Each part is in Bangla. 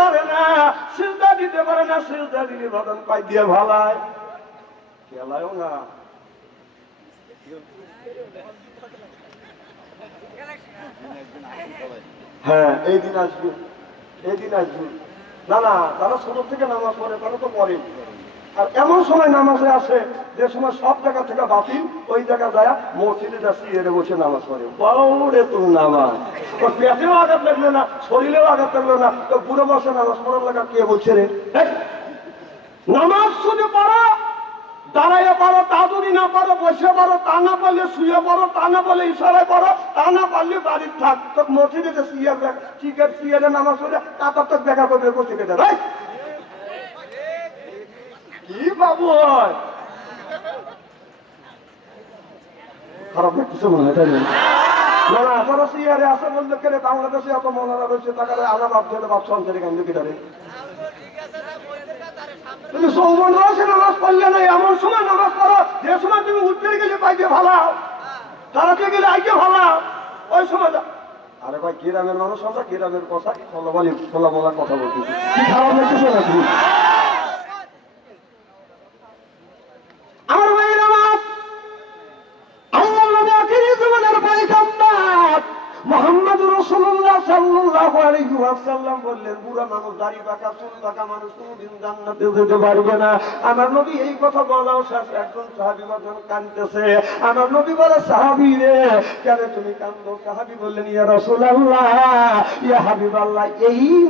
পারে না, সিজদা দিতে পারে না, সিজদা দিলে বাদন পাই দিয়ে ভালায়? খেলায়ও না। হ্যাঁ এই দিন আসবে, এই দিন আসবে। না না তারা ছোট থেকে নামাজ পড়ে তারা তো পড়ে আর এমন সময় নামাজে আসে, যে সময় সব জায়গা থেকে বাতিল, ওই জায়গা যায় মসজিদে যাচ্ছি এরে বসে নামাজ পড়ে। বড়ে তোর নামাজ। ওর পেটেও আঘাত লাগল না, শরীরেও আঘাত লাগল না, তো বুড়ো বসে নামাজ পড়ার লাগা কে বলছে রে? নামাজ শুধু পড়ো, দাঁড়াইয়ে পারো তা যদি না পারো বসে পারো তা না পারলে শুয়ে পড়ো, তা না পারলে ইশারায় পড়ো, তা না পারলে বাড়ির থাক। তো মসজিদে যে শুয়ে চিকেট শুয়ে নামাজ পড়ে তো দেখা করবে বসে কেটে কি বাবু হয় খারাপ কিছু মনে হয়, তাই না? না না, আপনারা সিয়ারে আছে বলতে কেন বাংলাদেশে এত মনারা রয়েছে? টাকারে আনা বাপ ছেলে বাপ সন্তানে কেন কিটারে তুমি সৌমন রয়েছে, নামাজ পড়লে না এমন সময় নামাজ পড়ো, যে সময় তুমি উঠতে গেলে পাইতে ভালো। দাঁড়াতে গেলে আইতে ভালো। ওই সময় আরে ভাই গ্রামের মানুষ আমরা? গ্রামের কথা? খোলা বলি খোলা বলার কথা বলতেছি ওয়াসাল্লাম বললেন দাড়ি যেতে পারবে না। এই কথা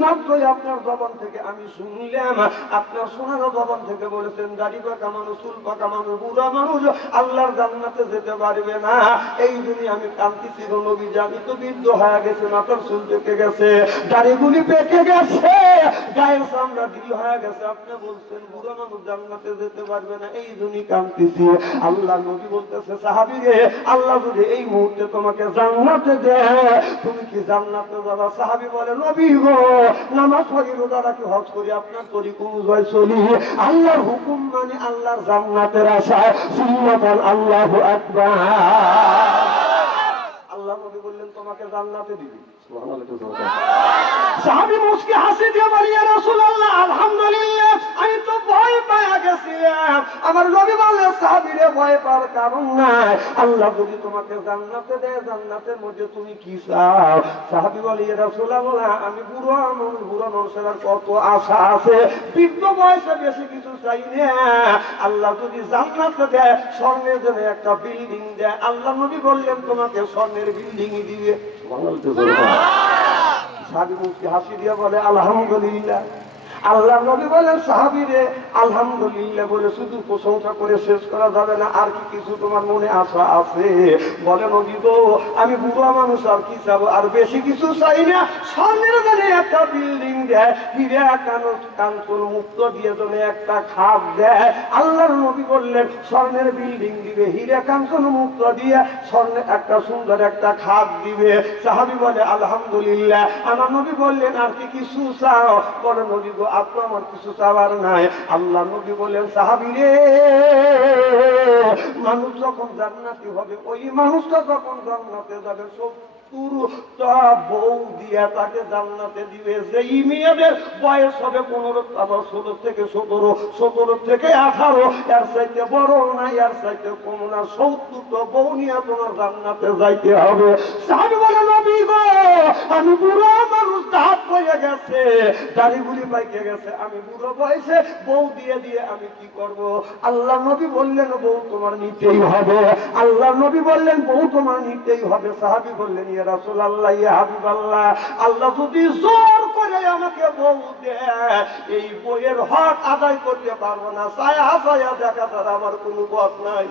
মাত্রই আপনার জবান থেকে আমি শুনলাম। আপনার শোনানো জবান থেকে বলেছেন, দাড়ি পাকা মানুষ, চুল পাকা মানুষ, বুড়া মানুষ আল্লাহর জান্নাতে যেতে পারবে না। এই জন্য আমি কান্তিছি গো নবী জানি তো বৃদ্ধ হয়ে গেছে, মাথার চুল পেকে গেছে। দাড়িগুলি পেকে গেছে। চামড়া ঢিল হয়ে গেছে। আপনি বলছেন, বুড়া মানুষ জান্নাতে যেতে পারবে না, এই আল্লাহ নবী বলতেছে সাহাবি রে আল্লাহ যদি এই মুহূর্তে তোমাকে জান্নাতে দেয় তুমি কি জান্নাতে যাবা? সাহাবি বলে, নবী গো, নামাজ পড়ি, রোজা হজ করি, আপনার তরি চলি। আল্লাহর হুকুম মানে আল্লাহর জান্নাতের আশায় সুন্নাতান আল্লাহু আকবার। আল্লাহ নবী বললেন, তোমাকে জান্নাতে দিবি। আমি গেছিলাম। আমার বুড়ো বুড়ো আর কত আশা আছে? বৃদ্ধ বয়সে বেশি কিছু চাই না। আল্লাহ যদি জান্নাতে দেয়, স্বর্ণের জন্য একটা বিল্ডিং দেয়। আল্লাহ নবী বললেন, তোমাকে স্বর্ণের বিল্ডিং দিবে। জোরে বলো। সাহাবি মুক্তি হাসি দিয়ে বলে আলহামদুলিল্লাহ আল্লাহ নবী বলেন, সাহাবিরে, আলহামদুলিল্লাহ বলে শুধু প্রশংসা করে শেষ করা যাবে না, আর কি কিছু তোমার মনে আশা আছে? বলে নবী গো, আমি বুড়া মানুষ, আর কি চাবো? আর বেশি কিছু চাই না। জন্য একটা বিল্ডিং দেয় কানো কাঞ্চন মুক্ত দিয়ে জন্য একটা খাপ দেয় আল্লাহর নবী বললেন, স্বর্ণের বিল্ডিং দিবে, হিরে কাঞ্চন মুক্ত দিয়ে স্বর্ণের একটা সুন্দর একটা খাপ দিবে। সাহাবি বলে, আলহামদুলিল্লাহ। আমার নবী বললেন, আর কি কিছু চাও? বলে নবী গো আপনি আমার কিছু চাওয়ার নাই। আল্লাহ নবী বলেন সাহাবিরে মানুষ যখন জান্নাতি হবে, ওই মানুষটা যখন জান্নাতে যাবে, সব বউ দিয়া তাকে জান্নাতে দিবে। মেয়েদের বয়স হবে পনেরো আবার ষোলো থেকে সতেরো সতেরো থেকে আঠারো, এর বড় না বউ নিয়ে তোমার জান্নাতে যাইতে হবে। আমি বুড়ো মানুষ, দাঁত পড়ে গেছে, দাড়িগুলি পাইকে গেছে। আমি বুড়ো বয়সে বউ দিয়ে দিয়ে আমি কি করব? আল্লাহ নবী বললেন, বউ তোমার নিতেই হবে। আল্লাহ নবী বললেন, বউ তোমার নিতেই হবে। সাহাবি বললেন আল্লাহ যদি জোর করে আমাকে এই বইয়ের হক আদায় করতে পারব না। ছায়া ছায়া দেখা ছাড়া আমার কোনো পথ নাই।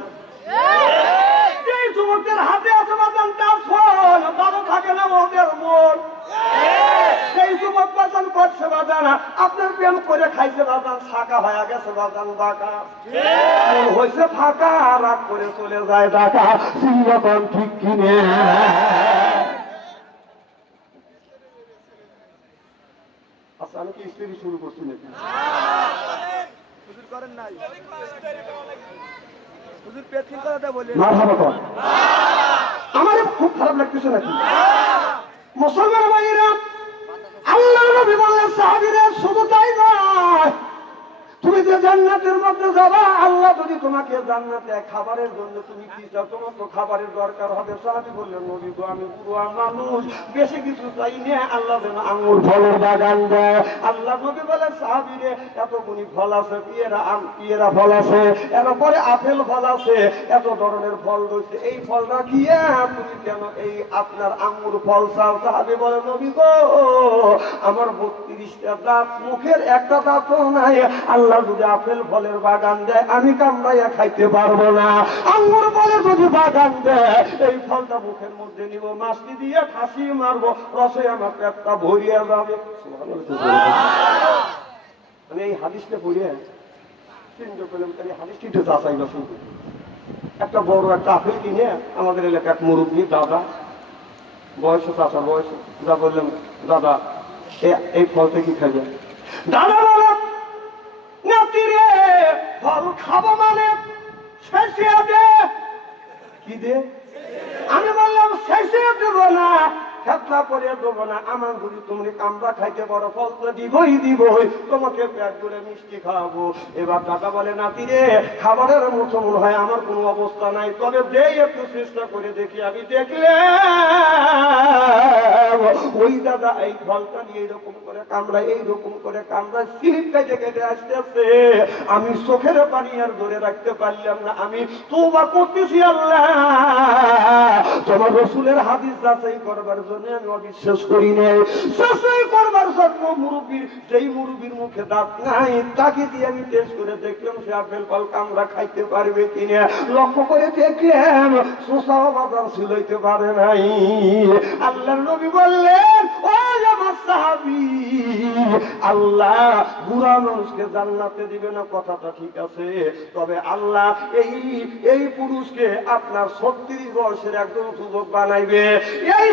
আপনার প্রেম করে খাইছে বাজান শাখা হয়ে গেছে বাজান বাঁকা। হয়েছে ফাঁকা, রাগ করে চলে যায় ঠিক কিনে স্ত্রী শুরু করছি নাকি হুজুর করেন নাই। হুজুর পেটকিন কথাটা বলে না ভালো কর। আমার খুব খারাপ লাগতেছে নাকি? মুসলমান ভাইয়েরা আল্লাহ নবী বললেন সাহাবীরে শুধু তাই নয় তুমি যে জান্নাতের মধ্যে যাবা, আল্লাহ যদি তোমাকে জান্নাতে খাবারের জন্য তুমি কি চাও, তোমার তো খাবারের দরকার হবে। সাহাবি বললেন, নবী তো আমি পুরো মানুষ, বেশি কিছু চাই না। আল্লাহ যেন আঙুর ফলের বাগান দেয়। আল্লাহ নবী বলে সাহাবিরে এতগুলি ফল আছে, পিয়েরা আম, পিয়েরা ফল আছে এরপরে আপেল ফল আছে, এত ধরনের ফল রয়েছে। এই ফল রাখিয়ে তুমি কেন এই আপনার আঙ্গুর ফল চাও? সাহাবি বলে নবী গো, আমার বত্রিশটা দাঁত, মুখের একটা দাঁতও নাই। আল্লাহ যদি আপেল ফলের বাগান দেয়, আমি কামড়াইয়া খাইতে পারব না। আঙ্গুর ফলের যদি বাগান দেয়, এই ফলটা মুখের মধ্যে নিব, মাছটি দিয়ে ফাঁসি মারবো, রসে আমার পেটটা ভরিয়া যাবে। আমি এই হাদিসটা পড়িয়ে চিন্তা করলাম তাহলে হাদিসটি একটু যাচাই বাছাই করি। একটা বড় একটা আপেল কিনে আমাদের এলাকার মুরব্বী দাদা, বয়স চাষা বয়স যা বললাম দাদা এই ফলটা কি খাবে দাদা বলো নাতি রে, ফল খাব মানে শেষে দে কি দে? আমি বললাম শেষে দেবো না খেতলা করে দেবো না আমার ঘুরি তুমি কামড়া খাইতে বড় ফল দিবই দিবই, তোমাকে পেট করে মিষ্টি খাওয়াবো। এবার দাদা বলে, নাতি রে, খাবারের মতো মনে হয় আমার কোনো অবস্থা নাই, তবে দে একটু চেষ্টা করে দেখি আমি দেখলে ওই দাদা এই ফলটা নিয়ে এরকম করে কামড়া এইরকম করে কামড়া সিলিপ কেটে কেটে আসতে আসতে আমি চোখের পানি আর ধরে রাখতে পারলাম না, আমি তোবা করতেছি আল্লাহ। তোমার রসুলের হাদিস যাচাই করবার জন্য আমি অবিশ্বাস করি যাচাই করবার জন্য মুরব্বীর, যেই মুরব্বীর মুখে দাঁত নাই, তাকে দিয়ে আমি টেস্ট করে দেখলাম সে আপেল ফল কামড়া খাইতে পারবে কিনা। লক্ষ্য করে দেখলাম শোষাও বাজার সিলাইতে পারে নাই। আল্লাহ নবী বললেন, ও আল্লাহ বুড়া মানুষকে জান্নাতে দিবে না, কথাটা ঠিক আছে। তবে আল্লাহ এই এই পুরুষকে আপনার ছত্রিশ বয়সের একজন যুবক বানাইবে। এই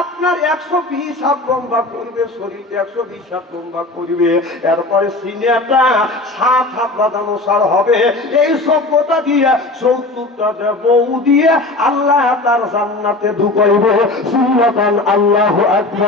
আপনার একশো বিশ হাত লম্বা করবে শরীরটা একশো বিশ হাত লম্বা করবে। এরপরে সিনেটা সাত হাত হবে। এই সভ্যতা দিয়ে, সত্তরটা বউ দিয়ে আল্লাহ তার জান্নাতে ঢুকাইবে। সুন্নতান আল্লাহ আকবার।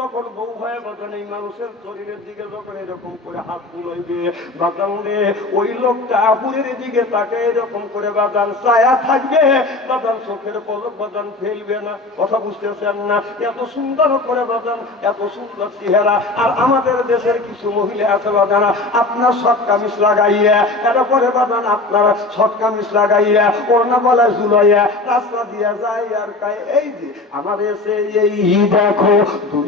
যখন বউ এই মানুষের শরীরের দিকে যখন এরকম করে হাত ওই লোকটা দিকে তাকে এরকম করে ছায়া থাকবে চোখের পলক ফেলবে না। কথা বুঝতেছেন না? এত সুন্দর করে এত সুন্দর চেহারা। আর আমাদের দেশের কিছু মহিলা আছে বাজানা আপনার শর্ট কামিজ লাগাইয়া এটা পরে বাজান আপনার শর্ট কামিজ লাগাইয়া, ওড়না বলা ঝুলাইয়া, রাস্তা দিয়া যায় আর কায়। এই যে আমার এসে এই দেখো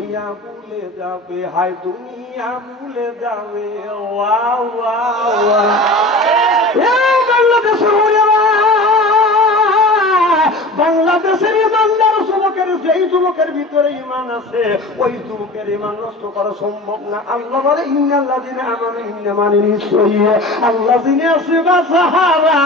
ভুলে যাবে হাই দুনিয়া ভুলে যাবে। ওয়া ওয়া ওয়া বাংলাদেশের বাংলাদেশের যেই যুবকের ভিতরে ইমান আছে, ওই যুবকের ইমান নষ্ট করা সম্ভব না। আল্লাহ বলে ইন্নাল্লাহ আমার ইন্না মানে নিশ্চয়ই আল্লাহ দিনে আছে, বা সাহারা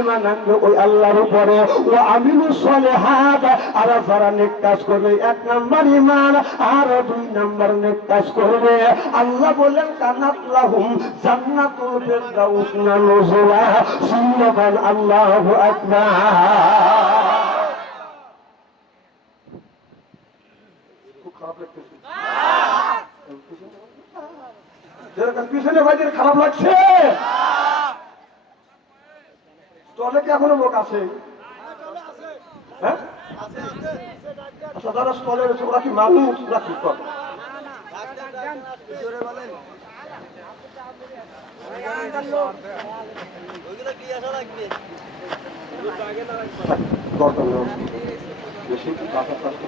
ইমান আনবে ওই আল্লাহর উপরে। ও আমিনু সলে হাত আর যারা নেক কাজ করবে, এক নাম্বার ইমান আর দুই নাম্বার নেক কাজ করবে। আল্লাহ বলেন, কানাত লাহুম জান্নাতুল ফিরদাউস না নুজুলা সুন্নাতান আল্লাহু আকবার। খারাপ পিছনে ভাইদের খারাপ লাগছে স্টলে কি এখনও লোক আছে হ্যাঁ আচ্ছা যারা স্টলে রয়েছে ওরা কি মানুষ না কি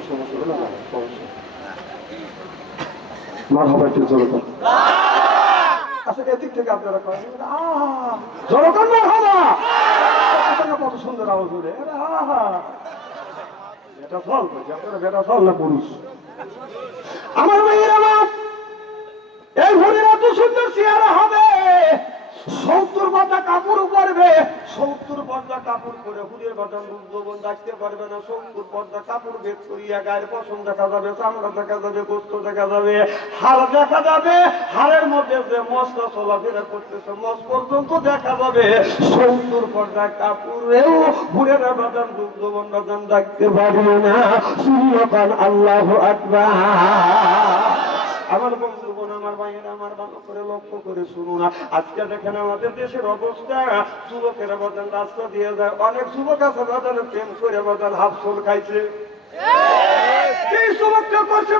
সমস্যা মার হবে একটু জোরকার আচ্ছা এদিক থেকে আপনারা করেন। জোরকার মার হবা কত সুন্দর আওয়াজ আহা। এটা ফল আপনারা বেটা ফল না পুরুষ? আমার মেয়ের আমার এই ঘরের এত সুন্দর চেহারা হবে। সত্তর পাতা কাপড় সত্তর পর্দা কাপড় পরে হুড়ের বাদান যৌবন রাখতে পারবে না। সত্তর পর্দা কাপড় বেদ করিয়া গায়ের পশম দেখা যাবে, চামড়া দেখা যাবে, গোস্ত দেখা যাবে হাড় দেখা যাবে হাড়ের মধ্যে যে মশলা চলাফেরা করতেছে মস পর্যন্ত দেখা যাবে। সত্তর পর্দা কাপড়েও হুড়ের বাদান যৌবন বাদান রাখতে পারবে না। শূন্যকাল আল্লাহ আকবার। আমার বন্ধুগণ আমার ভাইয়েরা আমার ভালো করে লক্ষ্য করে শুনুন আজকে দেখেন আমাদের দেশের অবস্থা যুবকেরা বদল রাস্তা দিয়ে যায়। অনেক যুবক আছে বদল প্রেম করে বদল হাফ সোল খাইছে। এই যুবকটা করছে